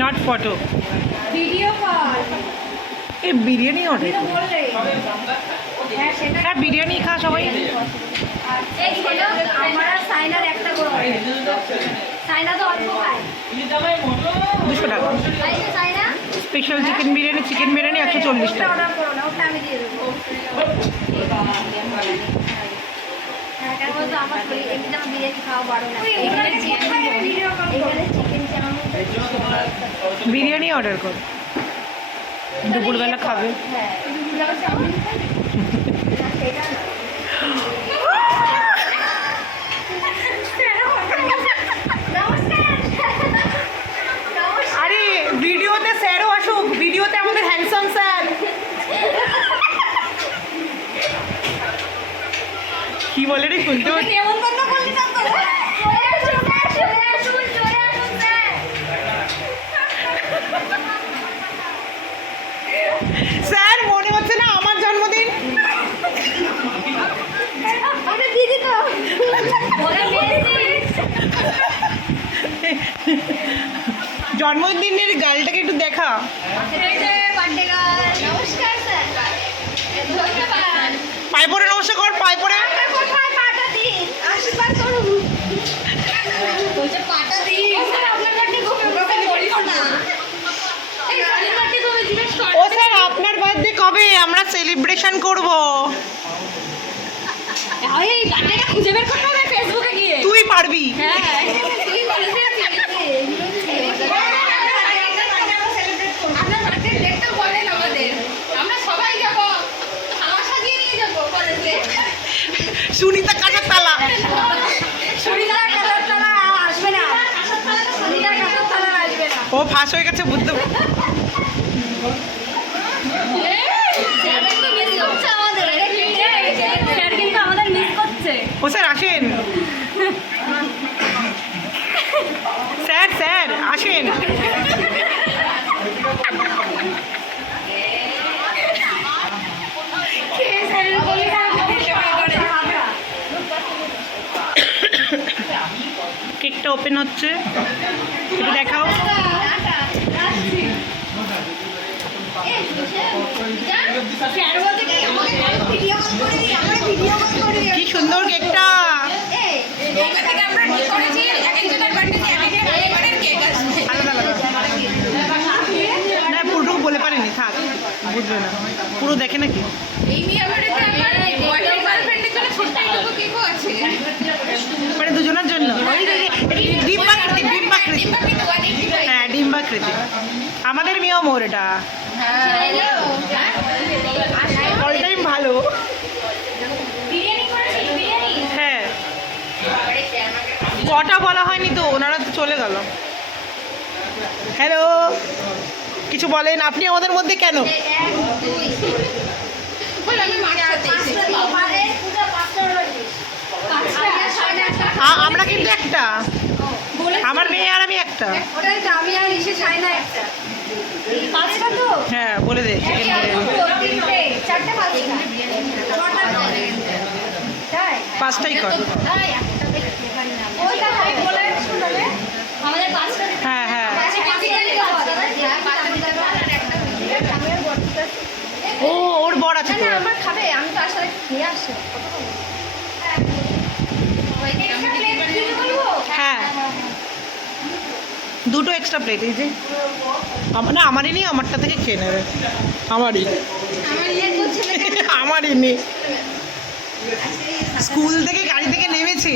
Not photo video call. A biryani order হ্যাঁ বিরিয়ানি খা সবাই। আমার আর সাইনার একটা করে সাইনা তো অল্প খায় 200 টাকা সাইনা স্পেশাল চিকেন বিরিয়ানি 140 টাকা। অর্ডার করো না, ওটা আমি দিয়ে দেবো। হ্যাঁ, কেন বলতো আমার শরীর এমনিতে আমার বিরিয়ানি খাওয়া বারো না। এখানে চিকেন বিরিয়ানি অর্ডার কর, দুপুরবেলা খাবে। হ্যাঁ চাউমিন খাই সেটা না। আরে ভিডিওতে স্যারও আসুক, ভিডিওতে আমাদের হ্যান্ডসাম স্যার। কি বলে রে শুনতে নেমন্তন্ন করলি না তো? চলে আসুন স্যার, চলে আসুন, চলে আসুন স্যার। স্যার মনে হচ্ছে না আমার জন্মদিন। ওটা দিদি তো ওরা বেশি জন্মদিনের গালটাকে একটু দেখা। বার্থডে গার্ল নমস্কার স্যার ধন্যবাদ। পায়ে পড়ে নমস্কার কর, পায়ে পড়ে। কোথায় পাটা দিন আশীর্বাদ করুন। বলছে পাটা দিন স্যার আপনার বার্থডে কবে? ওটা বলিস না এই কালির বার্থডে কবে জিজ্ঞেস কর। ও স্যার আপনার বার্থডে কবে আমরা সেলিব্রেশন করব? এই বার্থডেটা খুঁজে বের করতে হবে ফেসবুকে গিয়ে। তুই পারবি। হ্যাঁ তুই বলেছিস আপনার বার্থডে ডেটটা বলেন আমাদের, আমরা সবাই যাব, খাওয়া সাজিয়ে নিয়ে যাব কলেজে। সুনিতা কাটার তালা। সুনিতা কাটার তালা আসবে না, সুনিতা কাটার তালা আসবে না। ও ফাঁস হয়ে গেছে বুদ্ধ। স্যার কিন্তু মিস করছে আমাদের, স্যার কিন্তু আমাদের মিস করছে। ও স্যার আসেন, স্যার স্যার আসেন। কেকটা ওপেন হচ্ছে, একটু দেখাও। কি সুন্দর কেকটা। আলাদা আলাদা না, পুরো বলে পারিনি, থাক বুঝবে না, পুরো দেখে নাকি। মানে দুজনের জন্য ডিম্বাকৃতি, ডিম্বাকৃতি। হ্যাঁ ডিম্বাকৃতি, আমাদের নিয়ম ওর এটা অল টাইম ভালো। হ্যাঁ কটা বলা হয়নি তো, ওনারা তো চলে গেল। হ্যালো, কিছু বলেন আপনি আমাদের মধ্যে কেন? আমরা কিন্তু একটা, আমার মেয়ে আর আমি একটা। ওটাই তো আমি আর ইসে চাই না একটা। পাঁচটা তো? হ্যাঁ বলে দে চিকেন বিরিয়ানি চারটে পাঁচটা। তাই? পাঁচটাই কর। ওইটা হয় বলে শুনবে আমাদের পাঁচটা। হ্যাঁ হ্যাঁ ও ওর বড় আছে তো। আমার খাবে, আমি তো আসলে খেয়ে আসছি। হ্যাঁ দুটো এক্সট্রা প্লেট, এই যে না আমারই নেই, আমারটা থেকে খেয়ে নেবে। আমারই আমারই নেই। স্কুল থেকে গাড়ি থেকে নেমেছে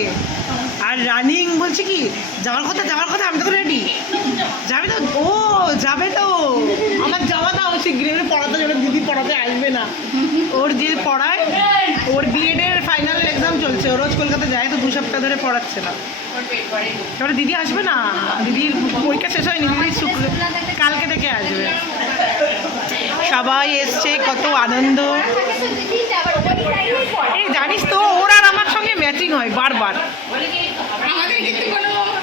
আর রানিং বলছে কি যাওয়ার কথা, যাওয়ার কথা। আমি তো রেডি, যাবে তো? ও যাবে তো, আমার যাওয়া দাও শিগগিরি। পড়াতে যাবে, দিদি পড়াতে আসবে না। ওর যে পড়ায়, ওর বিএডের ফাইনাল এক্সাম চলছে, ও রোজ কলকাতা যায় তো 2 সপ্তাহ ধরে পড়াচ্ছে না। এবারে দিদি আসবে না, দিদির পরীক্ষা শেষ হয়নি, দিদি কালকে থেকে আসবে। সবাই এসছে, কত আনন্দ। এই জানিস তো ওর আর আমার সঙ্গে ম্যাচিং হয় বারবার,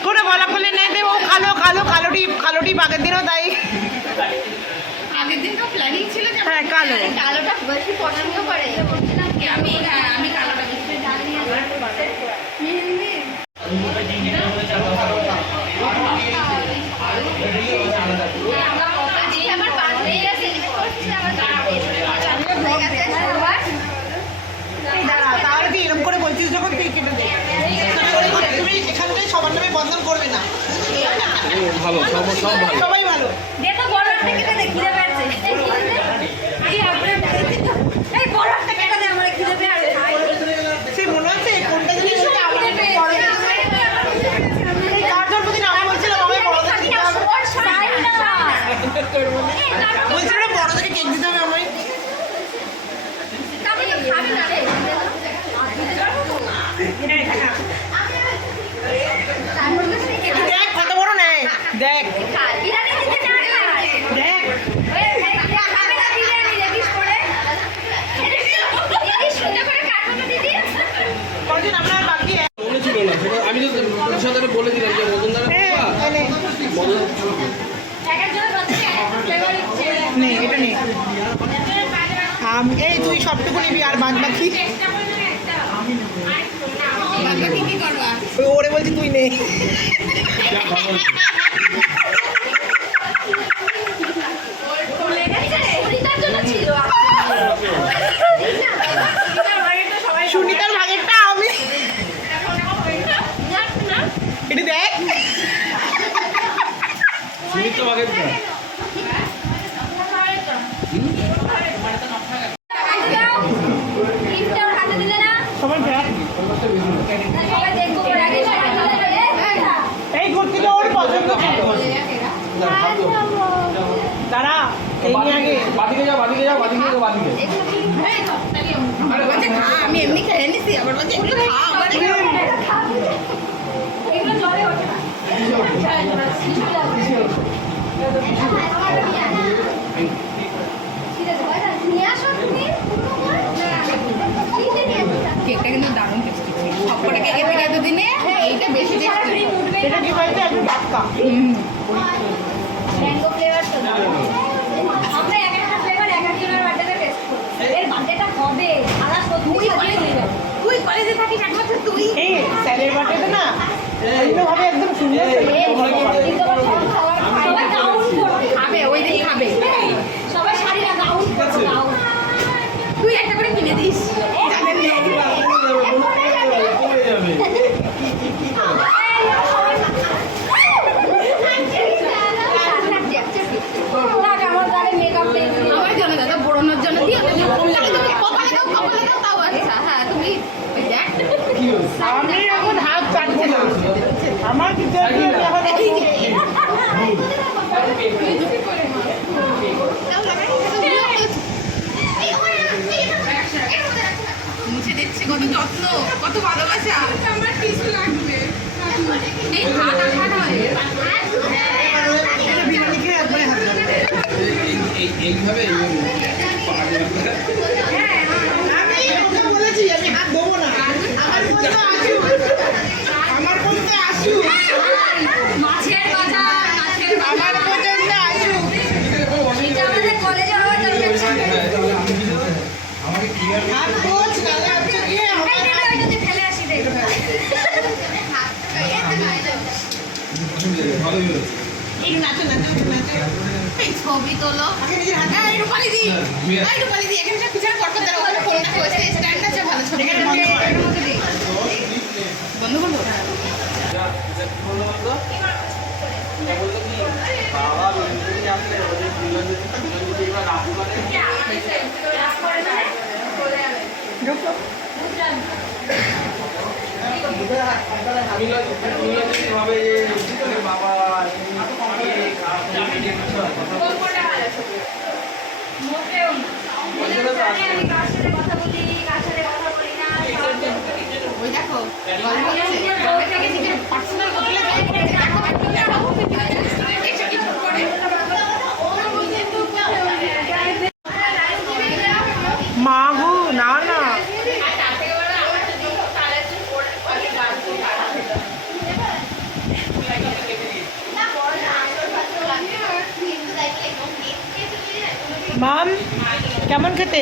কোনো বলা বলে নেই। ও কালো কালো কালোটি কালোটি আগের দিনও তাই। আগের দিন তো প্ল্যানিং ছিল যে হ্যাঁ কালো, কালোটা বেশি পছন্দ করে। আমি কালোটা বেশি জানি। মেহেন্দি ভালো, সব সব ভালো। সবাই ভালো। দে তো বড় একটা কেটে দে, খিদে পেয়েছে। এই আপনি এই বড় একটা কেটে দে, আমার খিদে পেয়েছে। সে মনে আছে কোনটা জিনিস হচ্ছে আমাদের বড় এই কার্টুন প্রতি নাম বলছিলাম আমি বড়দের দিতে হবে। বলছিল না বড়দেরকে কেক দিতে হবে আমায়। দেখ কত বড় নেয় দেখ দেখ কোনদিন আমরা বাকি মনে ছিল না সেটা আমি তো তোর সাথে বলে দিলাম যে মদন দাঁড়া মদন নেই এটা নেই এই তুই সবটুকু নিবি আর বাদ বাকি ওরে বলছি তুই নে সুনিতার ভাগেরটা আমি এটি দেখ সুমিত আগের না সবাই দেখ এই কুর্তিটা ওর পছন্দ ছিল দাঁড়া এই নিয়ে আগে বাদিকে যাও বাদিকে যাও বাদিকে যাও বাদিকে আমি এমনি খেয়ে নিছি আবার বলছি একটু খা আবার এগুলো জলে ওঠে না কেকটা কিন্তু দারুণ টেস্টি সবকটা কেকের থেকে এতদিনে এইটা বেশি টেস্টি এটা কি বলতে একটু ডাক্কা ম্যাঙ্গো ফ্লেভার তো আমরা এক একটা ফ্লেভার এক একজনের বার্থডেতে টেস্ট করি এর বার্থডেটা হবে আলাদা সত্যি বলে দিবে তুই কলেজে থাকিস একমাত্র তুই এই স্যারের বাটিতে না অন্যভাবে একদম সুন্দর সবাই গাউন পরবে খাবে ওই দিন খাবে সবাই শাড়ি না গাউন পরবে গাউন তুই একটা করে কিনে দিস জানেন আমার গালে মেকআপ নেই আমার জন্য দাদা বড়ানোর জন্য দিও কপালে দাও তাও আচ্ছা হ্যাঁ তুমি ওই দেখ আমি এখন হাত চাটবো না আমার কিছু মুছে দিচ্ছি কত যত্ন কত ভালোবাসা আমার কিছু লাগবে এই হাত আঠাটা বিরিয়ানি খেয়ে একবারে হাত এইভাবে আমি ওকে বলেছি আমি হাত দেবো না আমার বলতে আসু আমার বলতে আসু মাছের বাজার আমার পর্যন্ত আসু এটা আমাদের কলেজে হওয়ার জন্য হাত কোচ গালে হচ্ছে গিয়ে আমার ওইটাতে ফেলে আসি রে ভালোই হয়েছে এই নাচো নাচো নাচো এই ছবি তোলো আগে নিজের হাত এই রূপালি দি এখানে সব পিছনে পড়তে দাও ওখানে ফোনটা কইছে স্ট্যান্ড আছে ভালো ছবি বন্ধ করবো ওই দেখো পার্সোনাল মা গো না না মাম কেমন খেতে